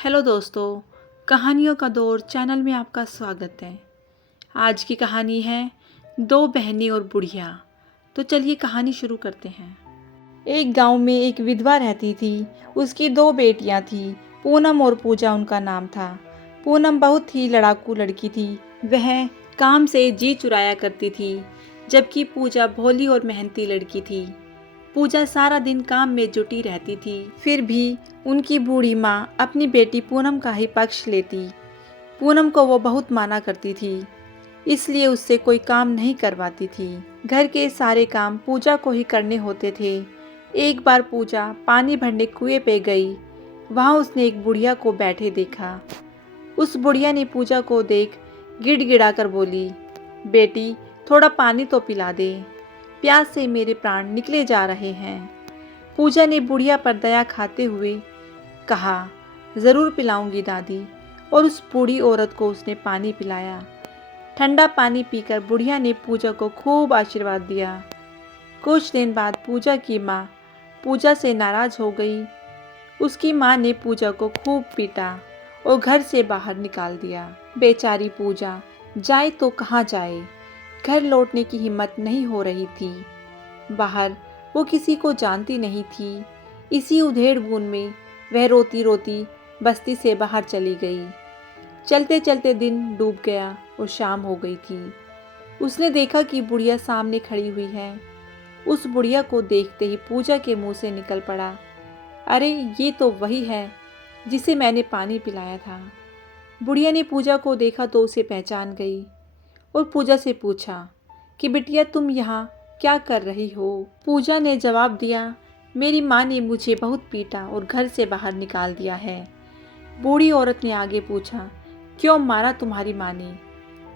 Hello दोस्तों, कहानियों का दौर चैनल में आपका स्वागत है। आज की कहानी है दो बहनें और बुढ़िया। तो चलिए कहानी शुरू करते हैं। एक गांव में एक विधवा रहती थी। उसकी दो बेटियां थीं, पूनम और पूजा उनका नाम था। पूनम बहुत ही लड़ाकू लड़की थी। वह काम से जी चुराया करती थी, जबकि पूजा भोली और मेहनती लड़की थी। पूजा सारा दिन काम में जुटी रहती थी, फिर भी उनकी बूढ़ी माँ अपनी बेटी पूनम का ही पक्ष लेती। पूनम को वो बहुत माना करती थी, इसलिए उससे कोई काम नहीं करवाती थी। घर के सारे काम पूजा को ही करने होते थे। एक बार पूजा पानी भरने कुएं पे गई। वहाँ उसने एक बुढ़िया को बैठे देखा। उस बुढ़िया ने पूजा को देख गिड़गिड़ा कर बोली, बेटी थोड़ा पानी तो पिला दे, प्यास से मेरे प्राण निकले जा रहे हैं। पूजा ने बुढ़िया पर दया खाते हुए कहा, ज़रूर पिलाऊंगी दादी। और उस बूढ़ी औरत को उसने पानी पिलाया। ठंडा पानी पीकर बुढ़िया ने पूजा को खूब आशीर्वाद दिया। कुछ दिन बाद पूजा की माँ पूजा से नाराज हो गई। उसकी माँ ने पूजा को खूब पीटा और घर से बाहर निकाल दिया। बेचारी पूजा जाए तो कहाँ जाए, घर लौटने की हिम्मत नहीं हो रही थी। बाहर वो किसी को जानती नहीं थी। इसी उधेड़-बुन में वह रोती रोती बस्ती से बाहर चली गई। चलते चलते दिन डूब गया और शाम हो गई थी। उसने देखा कि बुढ़िया सामने खड़ी हुई है। उस बुढ़िया को देखते ही पूजा के मुंह से निकल पड़ा, अरे ये तो वही है जिसे मैंने पानी पिलाया था। बुढ़िया ने पूजा को देखा तो उसे पहचान गई और पूजा से पूछा कि बिटिया तुम यहाँ क्या कर रही हो। पूजा ने जवाब दिया, मेरी माँ ने मुझे बहुत पीटा और घर से बाहर निकाल दिया है। बूढ़ी औरत ने आगे पूछा, क्यों मारा तुम्हारी माँ ने?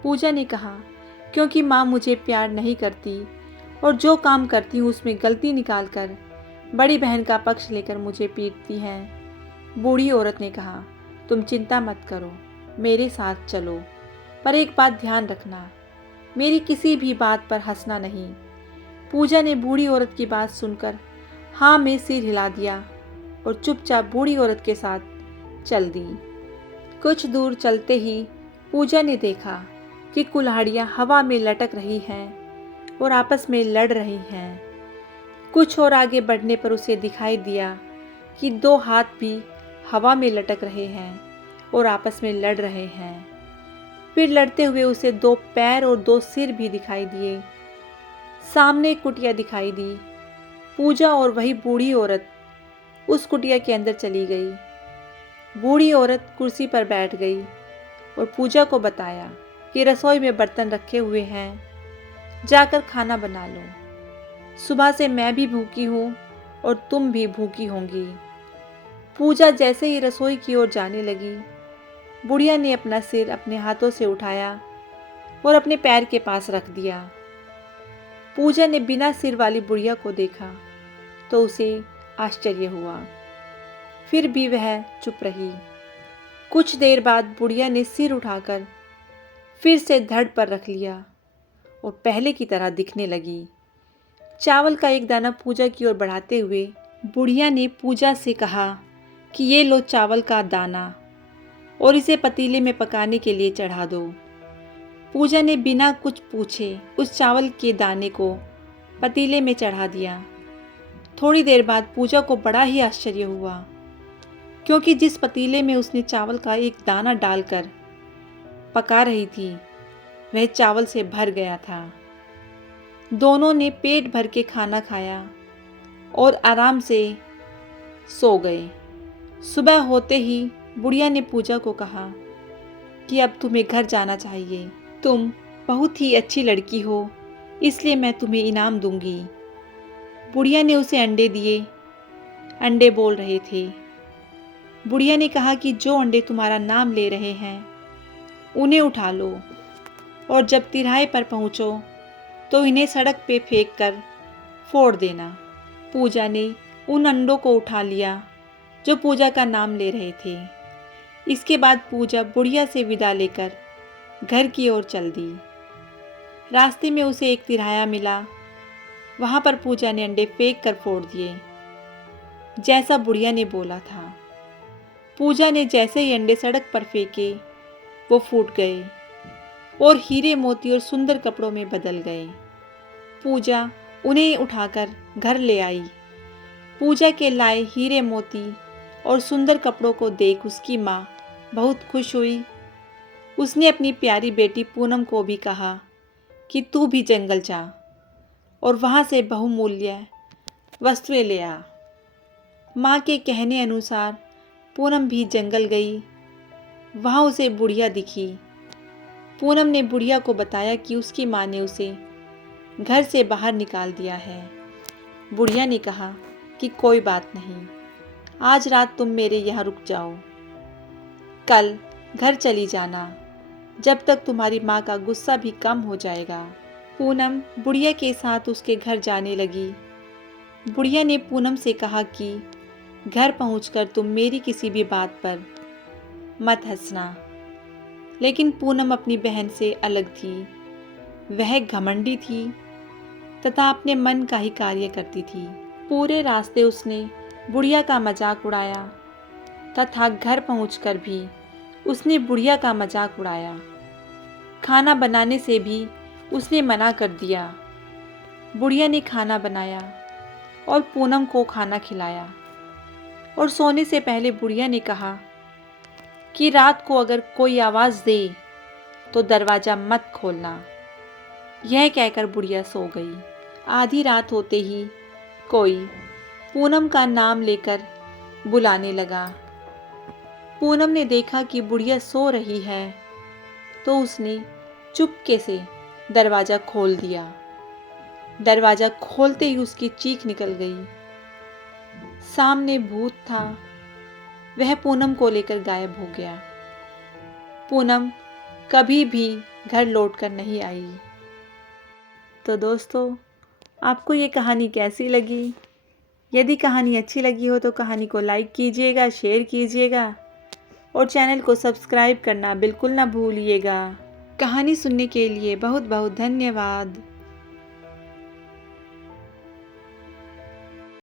पूजा ने कहा, क्योंकि माँ मुझे प्यार नहीं करती और जो काम करती हूँ उसमें गलती निकाल कर बड़ी बहन का पक्ष लेकर मुझे पीटती हैं। बूढ़ी औरत ने कहा, तुम चिंता मत करो, मेरे साथ चलो, पर एक बात ध्यान रखना, मेरी किसी भी बात पर हंसना नहीं। पूजा ने बूढ़ी औरत की बात सुनकर हाँ में सिर हिला दिया और चुपचाप बूढ़ी औरत के साथ चल दी। कुछ दूर चलते ही पूजा ने देखा कि कुल्हाड़ियाँ हवा में लटक रही हैं और आपस में लड़ रही हैं। कुछ और आगे बढ़ने पर उसे दिखाई दिया कि दो हाथ भी हवा में लटक रहे हैं और आपस में लड़ रहे हैं। फिर लड़ते हुए उसे दो पैर और दो सिर भी दिखाई दिए। सामने एक कुटिया दिखाई दी। पूजा और वही बूढ़ी औरत उस कुटिया के अंदर चली गई। बूढ़ी औरत कुर्सी पर बैठ गई और पूजा को बताया कि रसोई में बर्तन रखे हुए हैं, जाकर खाना बना लो। सुबह से मैं भी भूखी हूँ और तुम भी भूखी होंगी। पूजा जैसे ही रसोई की ओर जाने लगी, बुढ़िया ने अपना सिर अपने हाथों से उठाया और अपने पैर के पास रख दिया। पूजा ने बिना सिर वाली बुढ़िया को देखा तो उसे आश्चर्य हुआ, फिर भी वह चुप रही। कुछ देर बाद बुढ़िया ने सिर उठाकर फिर से धड़ पर रख लिया और पहले की तरह दिखने लगी। चावल का एक दाना पूजा की ओर बढ़ाते हुए बुढ़िया ने पूजा से कहा कि ये लो चावल का दाना और इसे पतीले में पकाने के लिए चढ़ा दो। पूजा ने बिना कुछ पूछे उस चावल के दाने को पतीले में चढ़ा दिया। थोड़ी देर बाद पूजा को बड़ा ही आश्चर्य हुआ, क्योंकि जिस पतीले में उसने चावल का एक दाना डालकर पका रही थी वह चावल से भर गया था। दोनों ने पेट भर के खाना खाया और आराम से सो गए। सुबह होते ही बुढ़िया ने पूजा को कहा कि अब तुम्हें घर जाना चाहिए। तुम बहुत ही अच्छी लड़की हो, इसलिए मैं तुम्हें इनाम दूंगी। बुढ़िया ने उसे अंडे दिए। अंडे बोल रहे थे। बुढ़िया ने कहा कि जो अंडे तुम्हारा नाम ले रहे हैं उन्हें उठा लो और जब तिराहे पर पहुँचो तो इन्हें सड़क पे फेंक कर फोड़ देना। पूजा ने उन अंडों को उठा लिया जो पूजा का नाम ले रहे थे। इसके बाद पूजा बुढ़िया से विदा लेकर घर की ओर चल दी। रास्ते में उसे एक तिराहा मिला। वहाँ पर पूजा ने अंडे फेंक कर फोड़ दिए, जैसा बुढ़िया ने बोला था। पूजा ने जैसे ही अंडे सड़क पर फेंके वो फूट गए और हीरे मोती और सुंदर कपड़ों में बदल गए। पूजा उन्हें उठाकर घर ले आई। पूजा के लाए हीरे मोती और सुंदर कपड़ों को देख उसकी माँ बहुत खुश हुई। उसने अपनी प्यारी बेटी पूनम को भी कहा कि तू भी जंगल जा और वहाँ से बहुमूल्य वस्तुएं ले आ। माँ के कहने अनुसार पूनम भी जंगल गई। वहाँ उसे बुढ़िया दिखी। पूनम ने बुढ़िया को बताया कि उसकी माँ ने उसे घर से बाहर निकाल दिया है। बुढ़िया ने कहा कि कोई बात नहीं, आज रात तुम मेरे यहाँ रुक जाओ, कल घर चली जाना, जब तक तुम्हारी माँ का गुस्सा भी कम हो जाएगा। पूनम बुढ़िया के साथ उसके घर जाने लगी। बुढ़िया ने पूनम से कहा कि घर पहुंचकर तुम मेरी किसी भी बात पर मत हंसना। लेकिन पूनम अपनी बहन से अलग थी। वह घमंडी थी तथा अपने मन का ही कार्य करती थी। पूरे रास्ते उसने बुढ़िया का मजाक उड़ाया तथा घर पहुंचकर भी उसने बुढ़िया का मजाक उड़ाया। खाना बनाने से भी उसने मना कर दिया। बुढ़िया ने खाना बनाया और पूनम को खाना खिलाया और सोने से पहले बुढ़िया ने कहा कि रात को अगर कोई आवाज़ दे तो दरवाज़ा मत खोलना। यह कहकर बुढ़िया सो गई। आधी रात होते ही कोई पूनम का नाम लेकर बुलाने लगा। पूनम ने देखा कि बुढ़िया सो रही है तो उसने चुपके से दरवाज़ा खोल दिया। दरवाज़ा खोलते ही उसकी चीख निकल गई। सामने भूत था। वह पूनम को लेकर गायब हो गया। पूनम कभी भी घर लौटकर नहीं आई। तो दोस्तों, आपको ये कहानी कैसी लगी? यदि कहानी अच्छी लगी हो तो कहानी को लाइक कीजिएगा, शेयर कीजिएगा और चैनल को सब्सक्राइब करना बिल्कुल ना भूलिएगा। कहानी सुनने के लिए बहुत बहुत धन्यवाद।